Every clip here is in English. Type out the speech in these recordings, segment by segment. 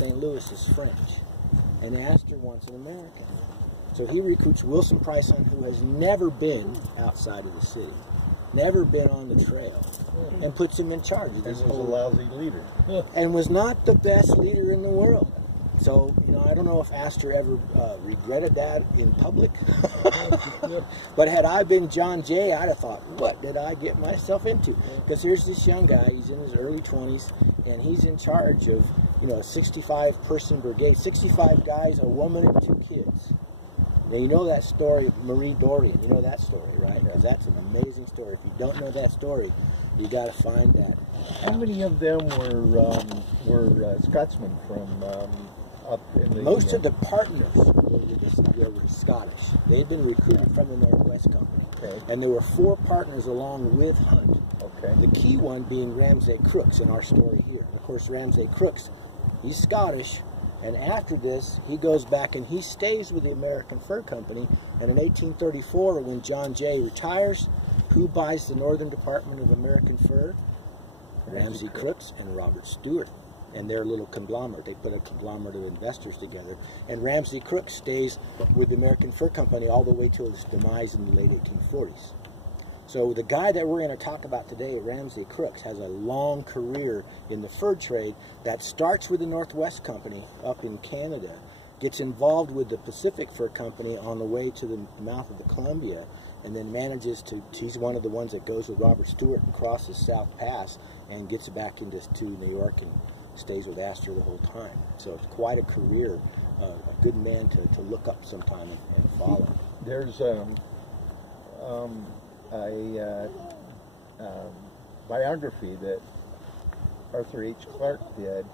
St. Louis is French, and Astor wants an American. So he recruits Wilson Price Hunt, who has never been outside of the city, never been on the trail, and puts him in charge of this and was a lousy leader. and was not the best leader in the world. So, you know, I don't know if Astor ever regretted that in public. But had I been John Jay, I'd have thought, what did I get myself into? Because here's this young guy, he's in his early 20s, and he's in charge of, you know, a 65-person brigade, 65 guys, a woman, and 2 kids. Now, you know that story, Marie Dorian, you know that story, right? Because that's an amazing story. If you don't know that story, you got to find that. How many of them were Scotsmen from up in the... Most of the partners were Scottish. They'd been recruited from the Northwest Company. Okay. And there were 4 partners along with Hunt. Okay. The key one being Ramsay Crooks in our story here. And of course, Ramsay Crooks, he's Scottish, and after this, he goes back and he stays with the American Fur Company. And in 1834, when John Jay retires, who buys the Northern Department of American Fur? Ramsay Crooks and Robert Stewart. And their little conglomerate. They put a conglomerate of investors together. And Ramsay Crooks stays with the American Fur Company all the way till his demise in the late 1840s. So the guy that we're going to talk about today, Ramsay Crooks, has a long career in the fur trade that starts with the Northwest Company up in Canada, gets involved with the Pacific Fur Company on the way to the mouth of the Columbia, and then manages to, he's one of the ones that goes with Robert Stewart and crosses South Pass and gets back into New York and stays with Astor the whole time. So it's quite a career, a good man to look up sometime and follow. There's a biography that Arthur H. Clarke did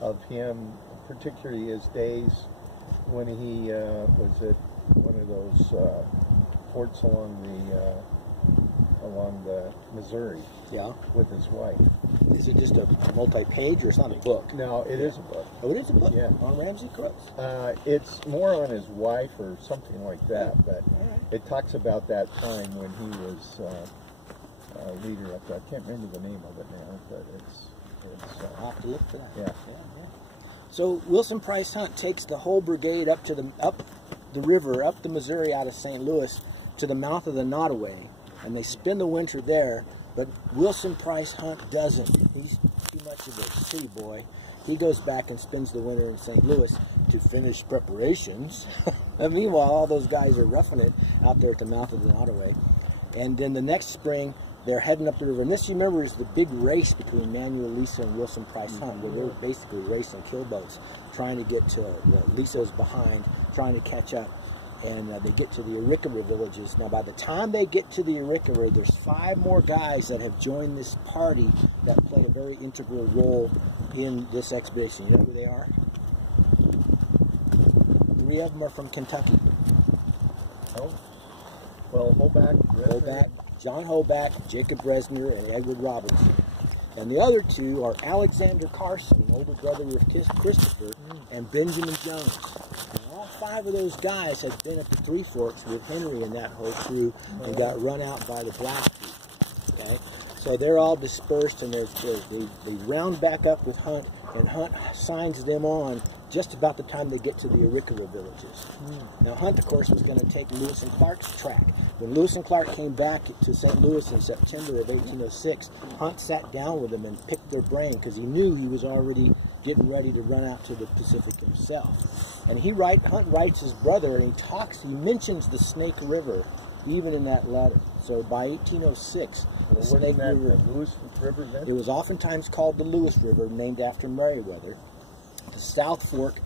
of him, particularly his days when he was at one of those forts along the Missouri. Yeah. With his wife. Is it just a multi-page or it's not a book? No, it is a book. Oh, it is a book? Yeah. On Ramsay Crooks? It's more on his wife or something like that, but it talks about that time when he was leader up there. I can't remember the name of it now, but it's I'll have to look for that. Yeah. So Wilson Price Hunt takes the whole brigade up the river, up the Missouri out of St. Louis to the mouth of the Nottoway, and they spend the winter there. But Wilson Price Hunt doesn't. He's too much of a city boy. He goes back and spends the winter in St. Louis to finish preparations. And meanwhile, all those guys are roughing it out there at the mouth of the Nottoway. And then the next spring, they're heading up the river. And this, you remember, is the big race between Manuel Lisa and Wilson Price Hunt, where they're basically racing killboats, trying to get to Lisa's behind, trying to catch up. And they get to the Arikara villages. Now, by the time they get to the Arikara, there's 5 more guys that have joined this party that play a very integral role in this expedition. You know who they are? 3 of them are from Kentucky. Oh, well, Hoback, John Hoback, Jacob Bresner, and Edward Roberts. And the other 2 are Alexander Carson, an older brother of Christopher, and Benjamin Jones. And all 5 of those guys had been at the Three Forks with Henry and that whole crew and got run out by the Blackfeet. Okay? So they're all dispersed, and they round back up with Hunt, and Hunt signs them on just about the time they get to the Arikara villages. Now Hunt, of course, was going to take Lewis and Clark's track. When Lewis and Clark came back to St. Louis in September of 1806, Hunt sat down with them and picked their brain because he knew he was already getting ready to run out to the Pacific himself. And Hunt writes his brother, and he mentions the Snake River even in that letter. So by 1806, the Snake River, Lewis River then? It was oftentimes called the Lewis River, named after Meriwether. The South Fork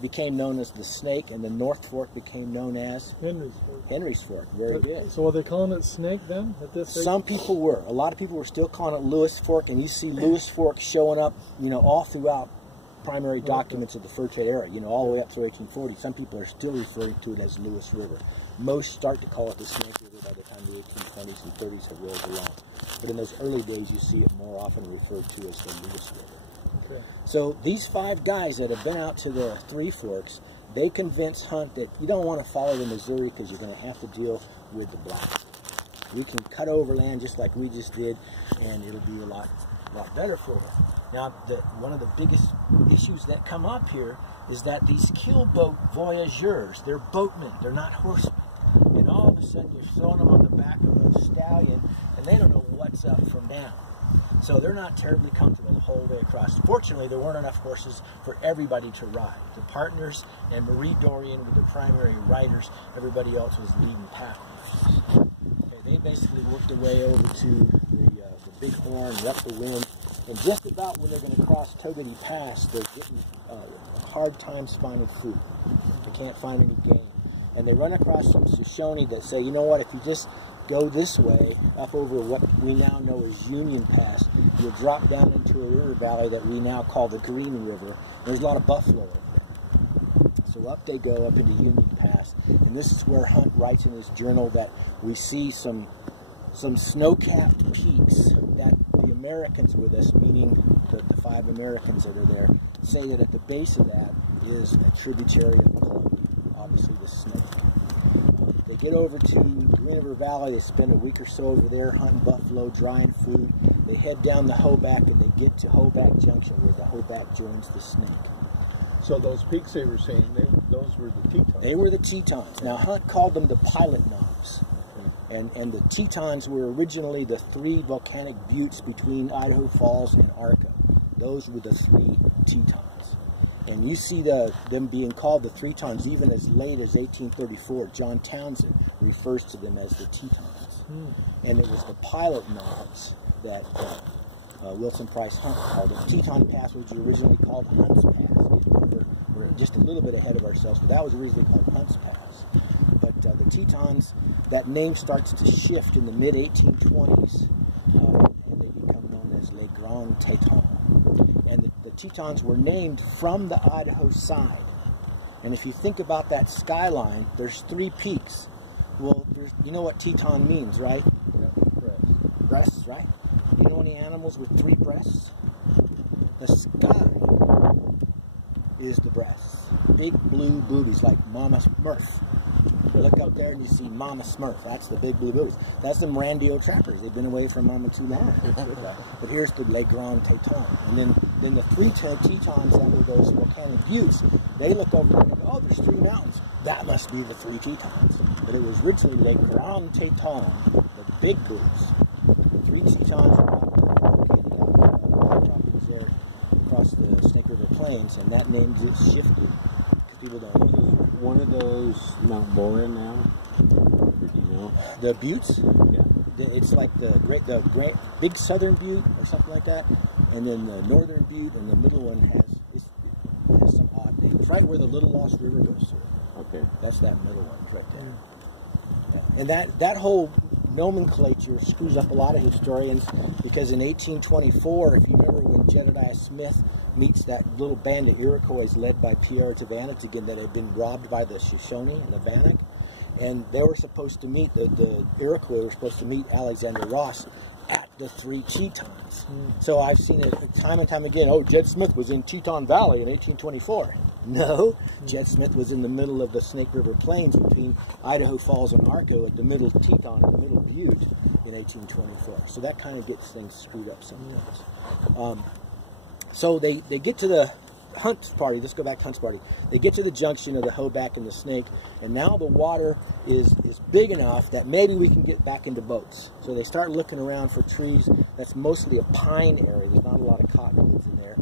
became known as the Snake, and the North Fork became known as Henry's Fork. Very good. So are they calling it Snake then at this stage? Some people were. A lot of people were still calling it Lewis Fork, and you see Lewis Fork showing up, you know, all throughout primary documents of the fur trade era, you know, all the way up through 1840. Some people are still referring to it as Lewis River. Most start to call it the Snake River by the time the 1820s and 30s have rolled along. But in those early days, you see it more often referred to as the Lewis River. Okay. So these 5 guys that have been out to the Three Forks, they convince Hunt that you don't want to follow the Missouri because you're going to have to deal with the blacks. We can cut overland just like we just did, and it'll be a lot better for them. Now, one of the biggest issues that come up here is that these keelboat voyageurs, they're boatmen, they're not horsemen. And all of a sudden you're throwing them on the back of a stallion and they don't know what's up from down. So they're not terribly comfortable the whole way across. Fortunately, there weren't enough horses for everybody to ride. The partners and Marie Dorian were the primary riders. Everybody else was leading pack horses. Okay, they basically worked their way over to the Big Horn, up the wind, and just about when they're going to cross Togety Pass, they're getting hard times finding food. They can't find any game. And they run across some Shoshone that say, you know what, if you just go this way, up over what we now know as Union Pass, you'll drop down into a river valley that we now call the Green River. There's a lot of buffalo over there. So up they go, up into Union Pass. And this is where Hunt writes in his journal that we see some snow-capped peaks that the Americans with us, meaning the 5 Americans that are there, say that at the base of that is a tributary of the Columbia, obviously the Snake. They get over to Green River Valley, they spend a week or so over there hunting buffalo, drying food. They head down the Hoback and they get to Hoback Junction where the Hoback joins the Snake. So those peaks they were saying, those were the Tetons? They were the Tetons. Now Hunt called them the Pilot Knobs. And the Tetons were originally the 3 volcanic buttes between Idaho Falls and Arco. Those were the 3 Tetons. And you see them being called the Tetons even as late as 1834. John Townsend refers to them as the Tetons. And it was the Pilot Knobs that Wilson Price Hunt called it. Teton Pass was originally called Hunt's Pass. We're just a little bit ahead of ourselves, but that was originally called Hunt's Pass. But the Tetons, that name starts to shift in the mid-1820s, and they become known as Les Grands Tetons. And the Tetons were named from the Idaho side. And if you think about that skyline, there's 3 peaks. Well, you know what Teton means, right? Breasts, right? You know any animals with 3 breasts? The sky is the breasts. Big blue boobies like Mama Smurf. You look up there and you see Mama Smurf. That's the big blue boobies. That's them Randio trappers. They've been away from Mama too long. But here's the Les Grands Tetons. And then the 3 Tetons that were those volcanic buttes, they look over there and go, oh, there's 3 mountains. That must be the 3 Tetons. But it was originally Les Grands Tetons, the big boots. The 3 Tetons were located there across the Snake River Plains, and that name just shifted because people don't know. One of those Mount Boren now? Or do you know? The buttes? Yeah. It's like the great big southern butte or something like that, and then the northern butte, and the middle one has some odd name. It's right where the Little Lost River goes through. Okay. That's that middle one right there. Yeah. And that whole nomenclature screws up a lot of historians, because in 1824, if you remember when Jedediah Smith meets that little band of Iroquois led by Pierre Tavanatigan that had been robbed by the Shoshone and the Bannock, and they were supposed to meet, the Iroquois were supposed to meet Alexander Ross at the 3 Tetons. So I've seen it time and time again. Oh, Jed Smith was in Teton Valley in 1824. No, Jed Smith was in the middle of the Snake River Plains between Idaho Falls and Arco at the middle Teton, the middle butte in 1824. So that kind of gets things screwed up sometimes. So they get to the Hunt's party. Let's go back to Hunt's party. They get to the junction of the Hoback and the Snake, and now the water is big enough that maybe we can get back into boats. So they start looking around for trees. That's mostly a pine area. There's not a lot of cottonwoods in there.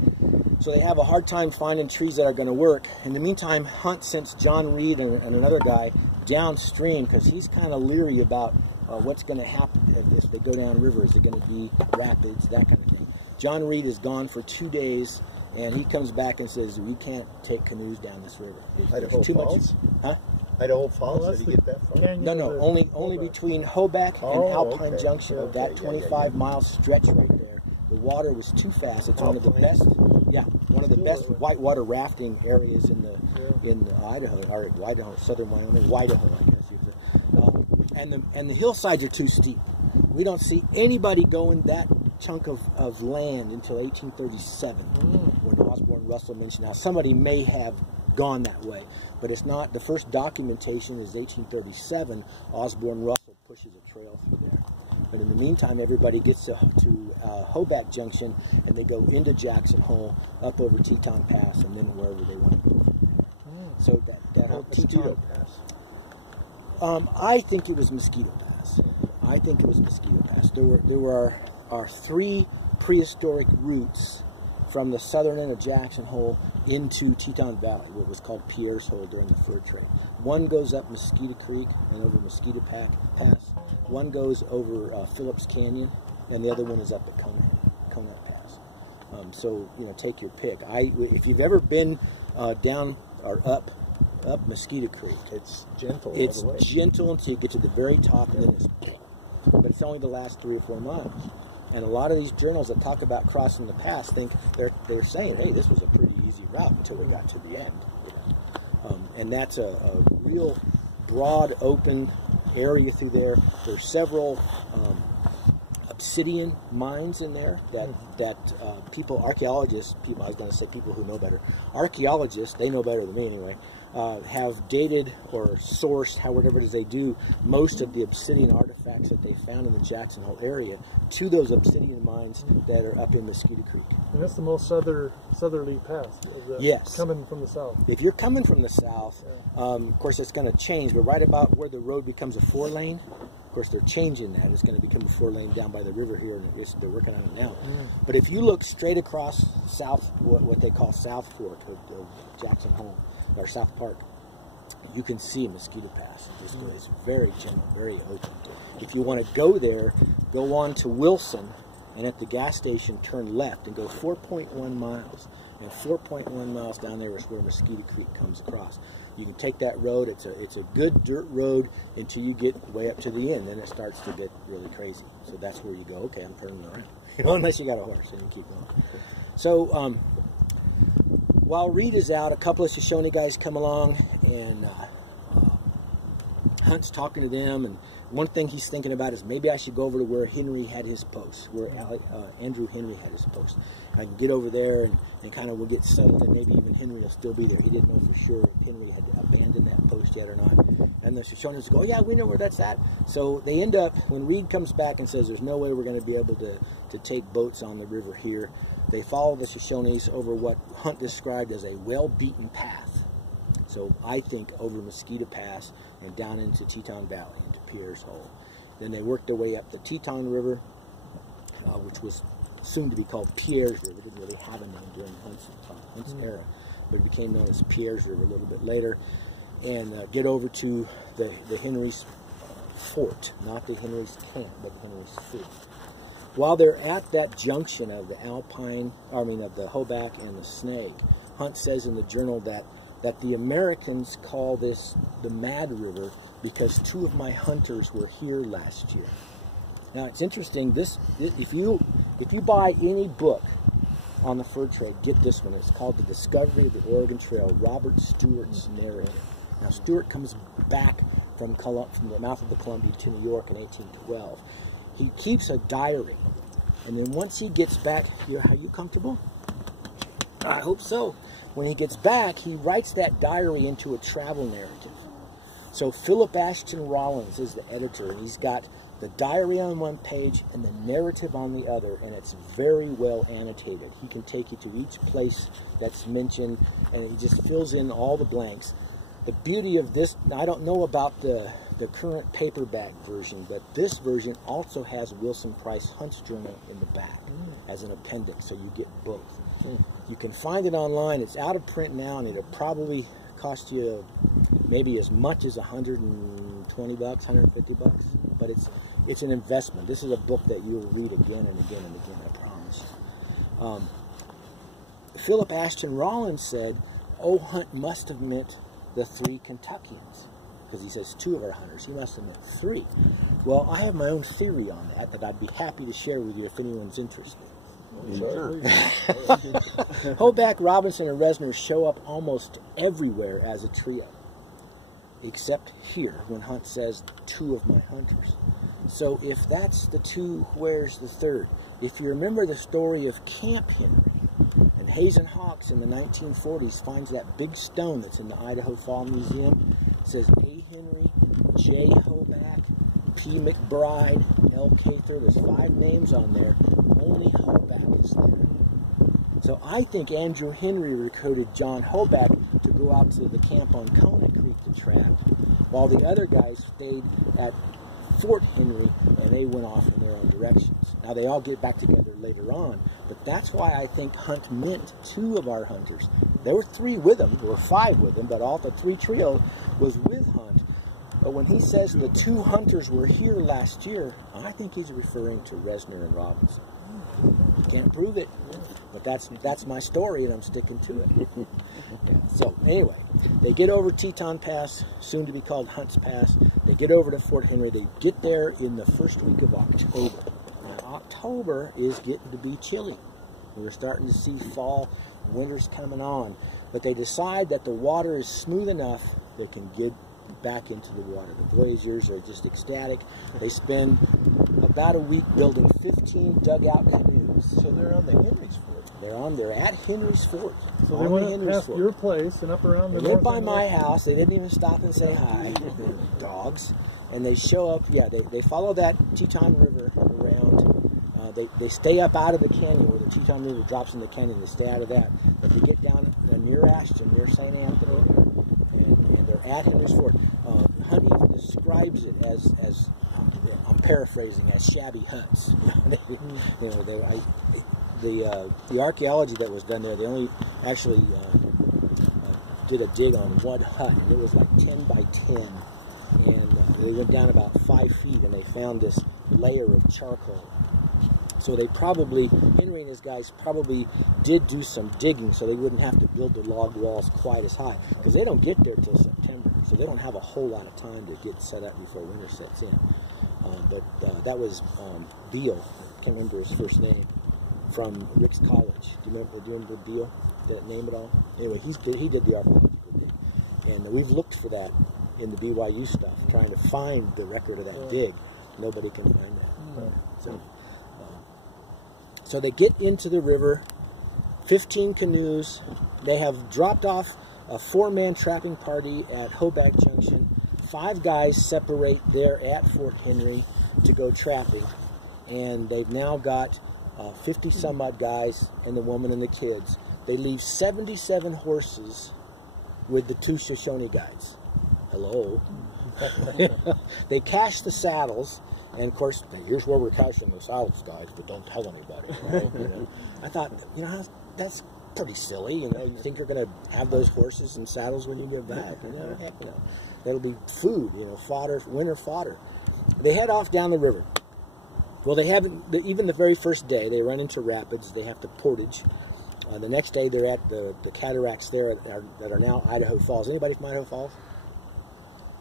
So they have a hard time finding trees that are going to work. In the meantime, Hunt sends John Reed and another guy downstream because he's kind of leery about what's going to happen if they go downriver. Is it going to be rapids, that kind of thing. John Reed is gone for 2 days, and he comes back and says, we can't take canoes down this river. Idaho too Falls? Huh? Idaho Falls? Did he get that far? No, only between Hoback and Alpine Junction of that 25-mile stretch right there. The water was too fast. It's one of the best, one of the best whitewater rafting areas in Idaho, or southern Wyoming, Idaho, I guess. And the hillsides are too steep. We don't see anybody going that chunk of land until 1837, when Osborne Russell mentioned. Now, somebody may have gone that way, but it's not. The first documentation is 1837. Osborne Russell pushes a trail through there. But in the meantime, everybody gets to Hoback Junction, and they go into Jackson Hole, up over Teton Pass, and then wherever they want to go. So that whole Mosquito Teton Pass. I think it was Mosquito Pass. There are 3 prehistoric routes from the southern end of Jackson Hole into Teton Valley, what was called Pierre's Hole during the fur trade. One goes up Mosquito Creek and over Mosquito Pass. One goes over Phillips Canyon, and the other one is up at Conant Pass. So, you know, take your pick. If you've ever been down or up Mosquito Creek, It's gentle. it's all the way. gentle until you get to the very top, and then but it's only the last 3 or 4 miles. And a lot of these journals that talk about crossing the pass think they're saying, hey, this was a pretty easy route until we got to the end. You know? And that's a real broad, open area through there. There's several obsidian mines in there that archaeologists, I was going to say people who know better, archaeologists, they know better than me anyway, have dated or sourced, whatever it is they do, most of the obsidian artifacts that they found in the Jackson Hole area to those obsidian mines that are up in Mosquito Creek. And that's the most southerly pass. Yes. Coming from the south. If you're coming from the south, of course it's going to change, but right about where the road becomes a 4-lane, of course they're changing that. It's going to become a 4-lane down by the river here, and they're working on it now. But if you look straight across south, what they call South Fork of Jackson Hole, or South Park, you can see Mosquito Pass. It's very general, very open. If you want to go there, go on to Wilson, and at the gas station turn left and go 4.1 miles. And 4.1 miles down there is where Mosquito Creek comes across. You can take that road. It's a good dirt road until you get way up to the end. Then it starts to get really crazy. So that's where you go, okay, I'm turning around. You know, unless you got a horse, and you keep going. So while Reed is out, a couple of Shoshone guys come along, and Hunt's talking to them, and one thing he's thinking about is maybe I should go over to where Henry had his post, where Andrew Henry had his post. I can get over there and kind of we'll get settled, and maybe even Henry will still be there. He didn't know for sure if Henry had abandoned that post yet or not. And the Shoshones go, oh, yeah, we know where that's at. So they end up, when Reed comes back and says there's no way we're going to be able to take boats on the river here, they follow the Shoshones over what Hunt described as a well-beaten path. So I think over Mosquito Pass and down into Teton Valley, into Pierre's Hole. Then they worked their way up the Teton River, which was soon to be called Pierre's River. It didn't really have a name during Hunt's era, but it became known as Pierre's River a little bit later. And get over to the Henry's Fort, not the Henry's Camp, but the Henry's Fort. While they're at that junction of the of the Hoback and the Snake, Hunt says in the journal that the Americans call this the Mad River because 2 of my hunters were here last year. Now it's interesting. If you buy any book on the fur trade, get this one. It's called The Discovery of the Oregon Trail, Robert Stewart's narrative. Now Stewart comes back from the mouth of the Columbia to New York in 1812. He keeps a diary, and then once he gets back, are you comfortable? I hope so. When he gets back, he writes that diary into a travel narrative. So Philip Ashton Rollins is the editor, and he's got the diary on one page and the narrative on the other, and it's very well annotated. He can take you to each place that's mentioned, and he just fills in all the blanks. The beauty of this, now I don't know about the current paperback version, but this version also has Wilson Price Hunt's journal in the back as an appendix, so you get both. You can find it online. It's out of print now, and it'll probably cost you maybe as much as $120, $150, but it's an investment. This is a book that you'll read again and again and again, I promise. Philip Ashton Rollins said, oh, Hunt must have meant the 3 Kentuckians, because he says 2 of our hunters. He must have meant 3. Well, I have my own theory on that I'd be happy to share with you if anyone's interested. Sure. Hoback, Robinson, and Resner show up almost everywhere as a trio, except here when Hunt says 2 of my hunters. So if that's the 2, where's the 3rd? If you remember the story of Camp Henry, and Hazen Hawks in the 1940s finds that big stone that's in the Idaho Fall Museum, it says A. Henry, J. Hoback, P. McBride, L. Cather. There's 5 names on there. Only Hoback is there. So I think Andrew Henry recruited John Hoback to go out to the camp on Kona Creek to trap, while the other guys stayed at Fort Henry, and they went off in their own directions. Now, they all get back together later on, but that's why I think Hunt meant 2 of our hunters. There were 3 with him, there were 5 with him, but all the 3 trio was with Hunt. But when he says the 2 hunters were here last year, I think he's referring to Resner and Robinson. Can't prove it, but that's my story, and I'm sticking to it. So anyway, they get over Teton Pass, soon to be called Hunt's Pass. They get over to Fort Henry. They get there in the first week of October. Now, October is getting to be chilly. We're starting to see fall, winter's coming on. But they decide that the water is smooth enough they can get back into the water. The voyageurs are just ecstatic. They spend about a week building 15 dugout canoes. So they're on the Henry's Fort. They're at Henry's Fort. So they went up past your place and up around the They went by my house. They didn't even stop and say hi. Dogs. And they show up. Yeah, they follow that Teton River around. They stay up out of the canyon where the Teton River drops in the canyon. They stay out of that. But they get down near Ashton, near St. Anthony, and they're at Henry's Fort. Hunt even describes it as I'm paraphrasing, as shabby huts. The archaeology that was done there, they only actually did a dig on one hut, and it was like 10 by 10, and they went down about 5 feet, and they found this layer of charcoal. So they probably, Henry and his guys probably did do some digging so they wouldn't have to build the log walls quite as high, because they don't get there till September, so they don't have a whole lot of time to get set up before winter sets in. But that was Beale, I can't remember his first name, from Rick's College. Do you remember Beale, that name at all? Anyway, he did the archaeological dig, and we've looked for that in the BYU stuff, trying to find the record of that dig. Nobody can find that. So they get into the river, 15 canoes. They have dropped off a 4-man trapping party at Hoback Junction. 5 guys separate there at Fort Henry to go trapping, and they've now got 50 some odd guys and the woman and the kids. They leave 77 horses with the 2 Shoshone guides. Hello. They cache the saddles, and of course, here's where we're caching the saddles, guys, but don't tell anybody. Right? I thought, that's pretty silly. You think you're going to have those horses and saddles when you get back? Heck no. That'll be food, fodder, winter fodder. They head off down the river. Well, they haven't, even the very first day, they run into rapids. They have to portage. The next day, they're at the cataracts there that are now Idaho Falls. Anybody from Idaho Falls?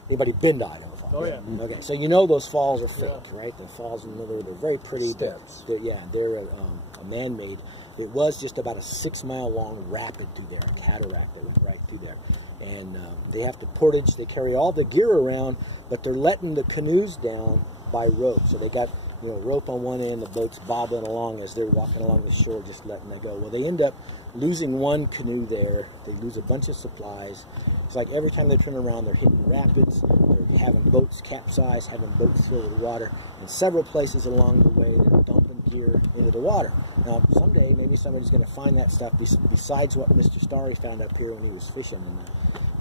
Anybody been to Idaho Falls? Oh, yeah. Okay, so those falls are fake, right? The falls in the river, they're very pretty. Steps. They're a man-made. It was just about a 6-mile long rapid through there, a cataract that went right through there. And they have to portage. They carry all the gear around, but they're letting the canoes down by rope. So they got rope on one end, the boat's bobbing along as they're walking along the shore, just letting it go. Well, they end up losing one canoe there. They lose a bunch of supplies. It's like every time they turn around, they're hitting rapids, they're having boats capsize, having boats filled with water, and several places along the way they're dumping gear into the water. Now, someday, maybe somebody's going to find that stuff besides what Mr. Starry found up here when he was fishing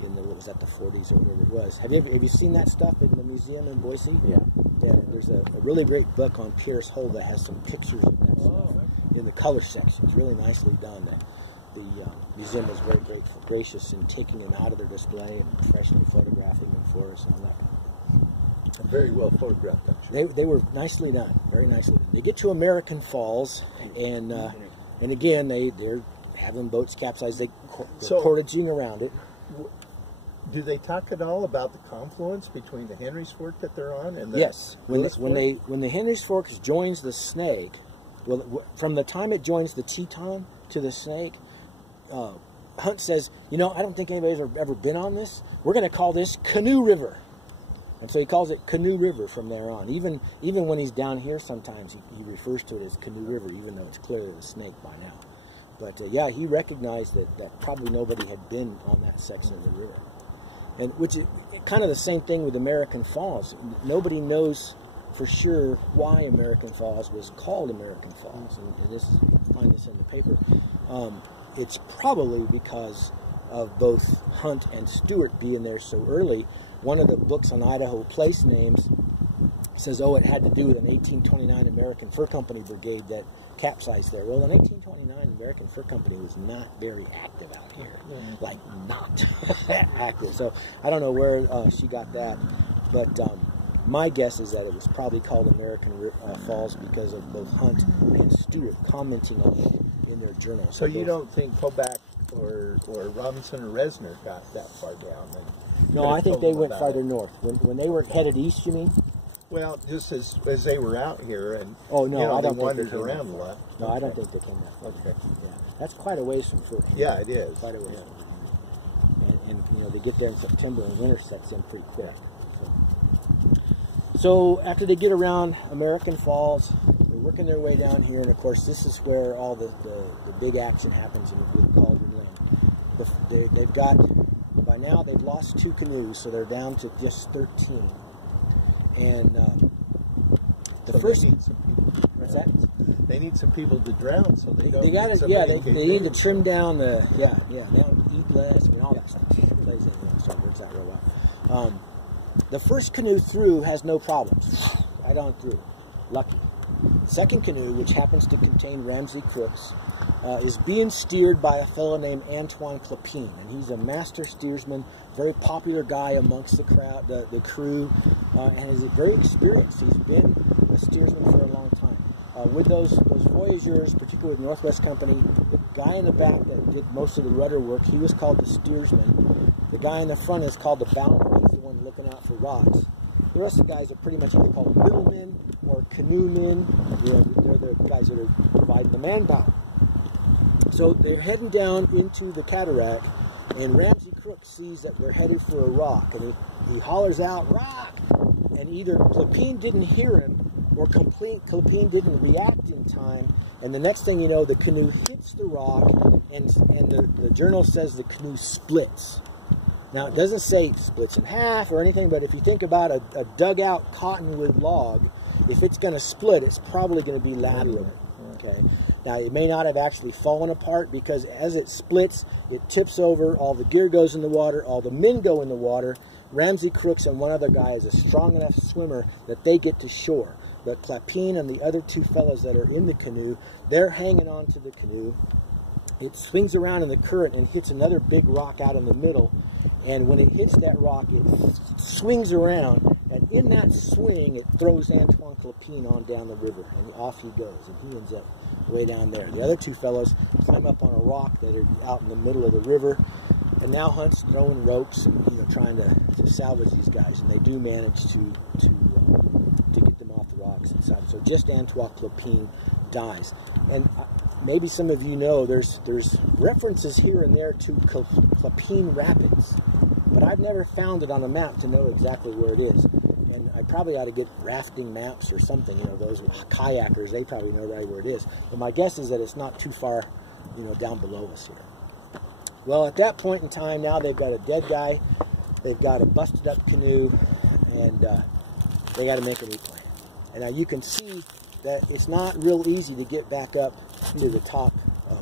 in the what was that, the 40s or whatever it was. Have you seen that stuff in the museum in Boise? Yeah. Yeah, there's a really great book on Pierce Hole that has some pictures of that stuff in the color section. It's really nicely done. The museum was very gracious in taking them out of their display and professionally photographing them for us and all that. Very well photographed, I'm sure. They were nicely done, very nicely done. They get to American Falls, and again, they're having boats capsize. They're portaging around it. Do they talk at all about the confluence between the Henry's Fork that they're on and the Yes, when the Henry's Fork joins the Snake, well, from the time it joins the Teton to the Snake, Hunt says, I don't think anybody's ever been on this. We're going to call this Canoe River. And so he calls it Canoe River from there on. Even when he's down here sometimes, he refers to it as Canoe River, even though it's clearly the Snake by now. But yeah, he recognized that probably nobody had been on that section of the river. And which is kind of the same thing with American Falls. Nobody knows for sure why American Falls was called American Falls, and this, find this in the paper. It's probably because of both Hunt and Stewart being there so early. One of the books on Idaho place names says, oh, it had to do with an 1829 American Fur Company brigade that capsized there. Well, in 1829, American Fur Company was not very active out here. Like, not active. So I don't know where she got that, but my guess is that it was probably called American Falls because of both Hunt and Stewart commenting on it in their journals. So you don't think Kobach or Robinson or Resner got that far down? No, I think they went farther north. When they were headed east, you mean? Well, just as they were out here and oh, no, you know, I don't they wandered around a lot. No, okay. I don't think they came that far. Okay. Yeah. That's quite a ways from Fort Hays. Yeah, it is. Quite a ways from here. And you know, they get there in September and winter sets in pretty quick. So after they get around American Falls, they're working their way down here, and of course this is where all the big action happens with Cauldron Linn. They've got, by now they've lost 2 canoes, so they're down to just 13. And the first, what's that? They need some people to drown, so they don't. They need to trim down the now eat less and all that stuff. So it works out real well. The first canoe through has no problems. Right on through, lucky. Second canoe, which happens to contain Ramsey Crooks, is being steered by a fellow named Antoine Clopine, and he's a master steersman, very popular guy amongst the crowd, the crew, and is very experienced. He's been a steersman for a long time. With those voyageurs, particularly with Northwest Company, the guy in the back that did most of the rudder work, he was called the steersman. The guy in the front is called the bowman. He's the one looking out for rocks. The rest of the guys are pretty much what they call middlemen or canoemen. You know, they're the guys that are providing the manpower. So they're heading down into the cataract, and Ramsey Crook sees that they're headed for a rock, and he hollers out, "Rock!" And either Clopine didn't hear him, or Clopine didn't react in time, and the next thing you know, the canoe hits the rock, and the journal says the canoe splits. Now, it doesn't say splits in half or anything, but if you think about a dugout cottonwood log, if it's going to split, it's probably going to be lateral. Okay. Now, it may not have actually fallen apart, because as it splits, it tips over, all the gear goes in the water, all the men go in the water. Ramsey Crooks and one other guy is a strong enough swimmer that they get to shore. But Clopine and the other 2 fellows that are in the canoe, they're hanging on to the canoe. It swings around in the current and hits another big rock out in the middle. And when it hits that rock, it swings around. And in that swing, it throws Antoine Clopine on down the river. And off he goes. And he ends up way down there. The other 2 fellows climb up on a rock that are out in the middle of the river. And now Hunt's throwing ropes and trying to salvage these guys. And they do manage to get them off the rocks inside. So just Antoine Clopine dies. And maybe some of you know there's references here and there to Clopine Rapids, but I've never found it on a map to know exactly where it is. And I probably ought to get rafting maps or something. Those kayakers, they probably know right where it is. But my guess is that it's not too far, down below us here. Well, at that point in time, now they've got a dead guy, they've got a busted up canoe, and they got to make a new plan. And now you can see that it's not real easy to get back up to the top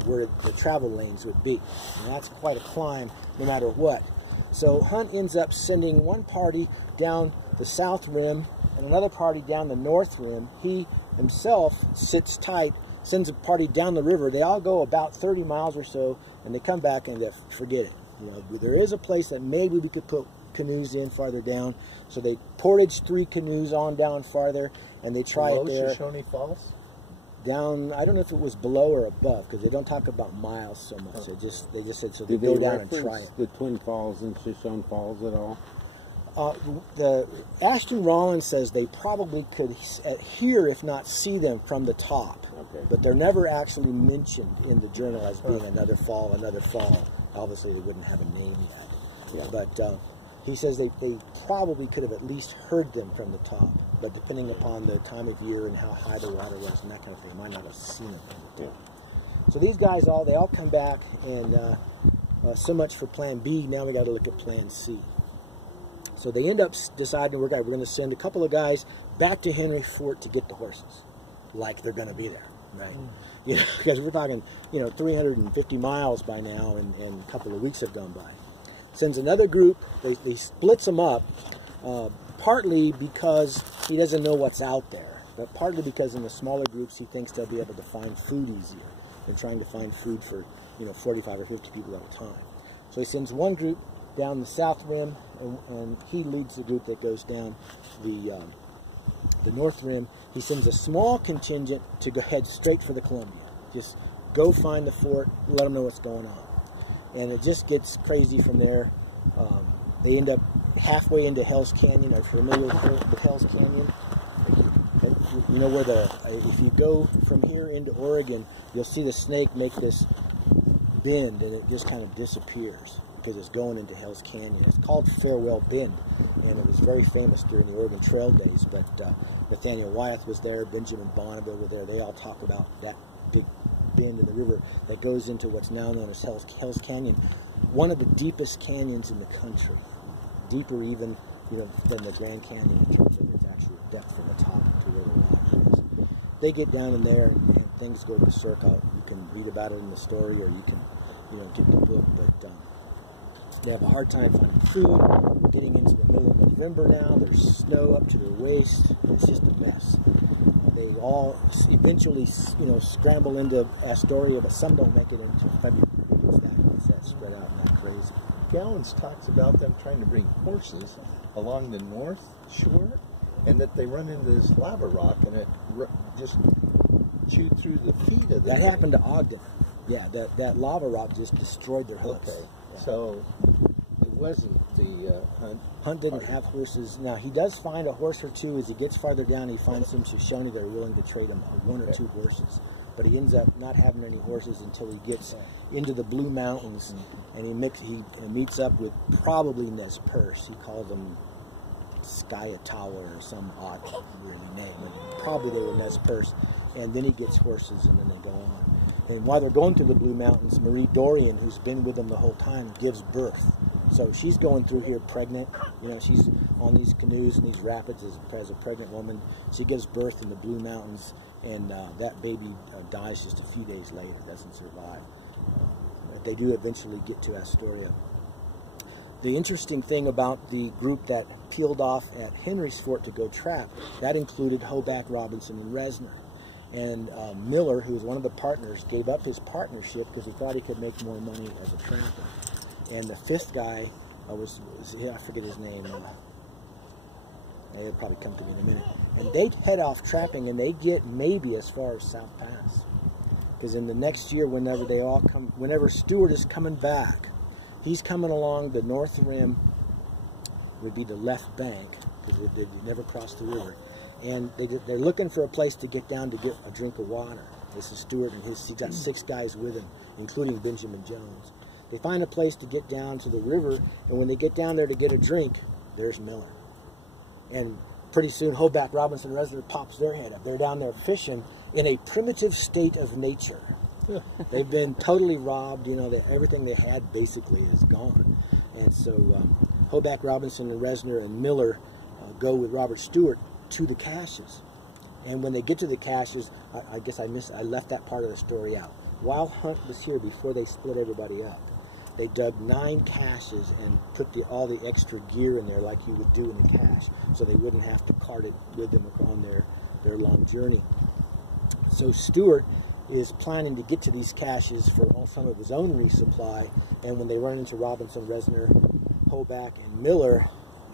where the travel lanes would be. And that's quite a climb no matter what. So Hunt ends up sending one party down the south rim and another party down the north rim. He himself sits tight, sends a party down the river. They all go about 30 miles or so, and they come back and they forget it. There is a place that maybe we could put canoes in farther down. So they portage 3 canoes on down farther, and they try it there. Shoshone Falls? Down, I don't know if it was below or above, because they don't talk about miles so much. They just said, so they go down and try it. The Twin Falls and Shoshone Falls at all? The Ashton Rollins says they probably could hear, if not see them, from the top. Okay. But they're never actually mentioned in the journal as being another fall, another fall. Obviously, they wouldn't have a name yet. Yeah. But he says they probably could have at least heard them from the top. But depending upon the time of year and how high the water was and that kind of thing, might not have seen them from the top. Yeah. So these guys they all come back, and so much for Plan B. Now we got to look at Plan C. So they end up deciding we're going to send a couple of guys back to Henry Fort to get the horses, like they're going to be there, right? You know, because we're talking, 350 miles by now, and a couple of weeks have gone by. Sends another group. They splits them up, partly because he doesn't know what's out there, but partly because in the smaller groups he thinks they'll be able to find food easier than trying to find food for 45 or 50 people at a time. So he sends one group down the south rim, and he leads the group that goes down the north rim. He sends a small contingent to go head straight for the Columbia. Just go find the fort, let them know what's going on. And it just gets crazy from there. They end up halfway into Hell's Canyon. Are you familiar with Hell's Canyon? You know where if you go from here into Oregon, you'll see the snake make this bend, and it just kind of disappears because it's going into Hell's Canyon. It's called Farewell Bend, and it was very famous during the Oregon Trail days. But Nathaniel Wyeth was there, Benjamin Bonneville were there. They all talk about that big bend in the river that goes into what's now known as Hell's Canyon, one of the deepest canyons in the country, deeper even than the Grand Canyon in terms of its actual depth from the top to where the water is. They get down in there, and things go berserk. You can read about it in the story, or you can get the book, but they have a hard time finding food. We're getting into the middle of November now. There's snow up to their waist. It's just a mess. They all eventually, scramble into Astoria, but some don't make it until February. It's that spread out and that crazy. Gallons talks about them trying to bring horses along the north shore, and that they run into this lava rock, and it just chewed through the feet of the That happened to Ogden. Yeah, that lava rock just destroyed their hooves. Okay, yeah. So it wasn't the Hunt. Hunt didn't have horses. Now, he does find a horse or two. As he gets farther down, he finds some Shoshone that are willing to trade him one or two horses. But he ends up not having any horses until he gets into the Blue Mountains, and he meets up with probably Nez Perce. He calls them Skyatawa or some odd really name. Probably they were Nez Perce. And then he gets horses, and then they go on. And while they're going through the Blue Mountains, Marie Dorian, who's been with them the whole time, gives birth. So she's going through here pregnant. She's on these canoes and these rapids as a pregnant woman. She gives birth in the Blue Mountains, and that baby dies just a few days later, doesn't survive. They do eventually get to Astoria. The interesting thing about the group that peeled off at Henry's Fort to go trap, that included Hoback, Robinson, and Resner. And Miller, who was one of the partners, gave up his partnership because he thought he could make more money as a trapper. And the fifth guy was I forget his name. It'll probably come to me in a minute. And they head off trapping, and they get maybe as far as South Pass. Because in the next year, whenever Stewart is coming back, he's coming along the north rim, would be the left bank, because they never crossed the river. And they're looking for a place to get down to get a drink of water. This is Stewart, and he's got 6 guys with him, including Benjamin Jones. They find a place to get down to the river, and when they get down there to get a drink, there's Miller. And pretty soon, Hoback, Robinson, and Resner pops their head up. They're down there fishing in a primitive state of nature. They've been totally robbed. Everything they had basically is gone. And so Hoback, Robinson, and Resner and Miller go with Robert Stewart to the caches. And when they get to the caches, I guess I left that part of the story out. While Hunt was here, before they split everybody up, they dug 9 caches and put all the extra gear in there like you would do in a cache, so they wouldn't have to cart it with them on their long journey. So Stewart is planning to get to these caches for some of his own resupply, and when they run into Robinson, Resner, Hoback, and Miller,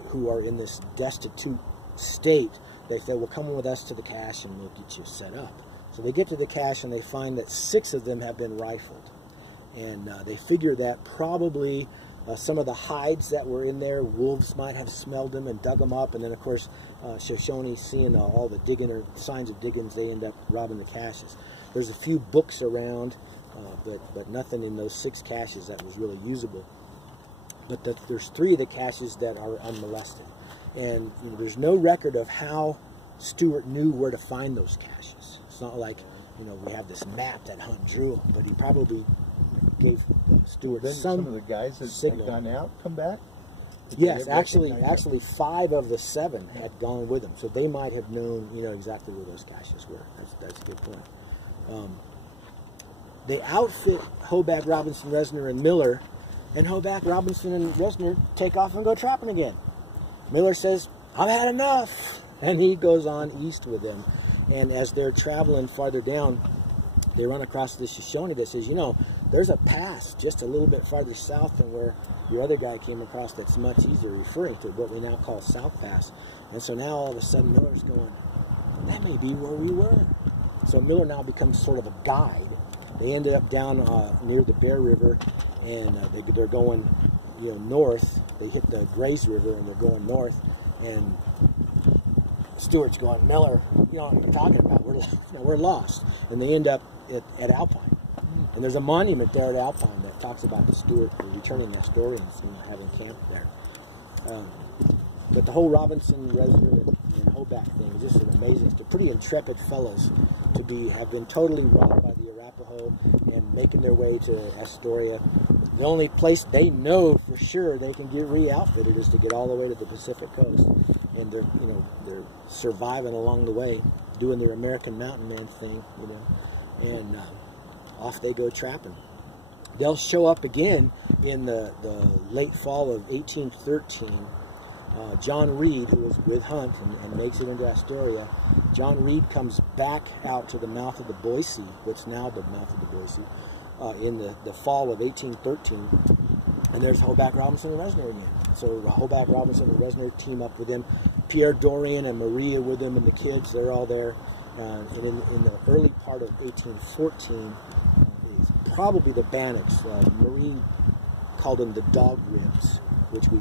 who are in this destitute state, they say, well, come with us to the cache and we'll get you set up. So they get to the cache, and they find that 6 of them have been rifled. And they figure that probably some of the hides that were in there, wolves might have smelled them and dug them up. And then, of course, Shoshone, seeing all the digging or signs of diggings, they end up robbing the caches. There's a few books around, but nothing in those 6 caches that was really usable. But there's 3 of the caches that are unmolested. And there's no record of how Stewart knew where to find those caches. It's not like, we have this map that Hunt drew, but he probably gave Stewart some of the guys that signal. had gone out come back? Yes, actually 5 of the 7 had gone with them, so they might have known, exactly where those caches were. That's a good point. They outfit Hoback, Robinson, Resner, and Miller, and Hoback, Robinson, and Resner take off and go trapping again. Miller says, "I've had enough," and he goes on east with them. And as they're traveling farther down, they run across this Shoshone that says, there's a pass just a little bit farther south than where your other guy came across that's much easier, referring to what we now call South Pass. And so now all of a sudden Miller's going, that may be where we were. So Miller now becomes sort of a guide. They ended up down near the Bear River, and they're going north. They hit the Grays River, and they're going north. And Stewart's going, "Miller, you know what I'm talking about. We're lost." And they end up at Alpine. And there's a monument there at Alpine that talks about the Stewart, the returning Astorians, having camped there. But the whole Robinson, Resner, and Hoback thing is just an amazing. They're pretty intrepid fellows have been totally robbed by the Arapaho and making their way to Astoria. The only place they know for sure they can get re-outfitted is to get all the way to the Pacific coast, and they're surviving along the way, doing their American mountain man thing, and off they go trapping. They'll show up again in the late fall of 1813. John Reed, who was with Hunt and makes it into Astoria, John Reed comes back out to the mouth of the Boise, what's now the mouth of the Boise, in the fall of 1813, and there's Hoback, Robinson, and Resner again. So Hoback, Robinson, and Resner team up with him. Pierre Dorian and Maria with him, and the kids, they're all there. And in the early part of 1814, it's probably the Bannocks. Marie called them the Dog Ribs, which we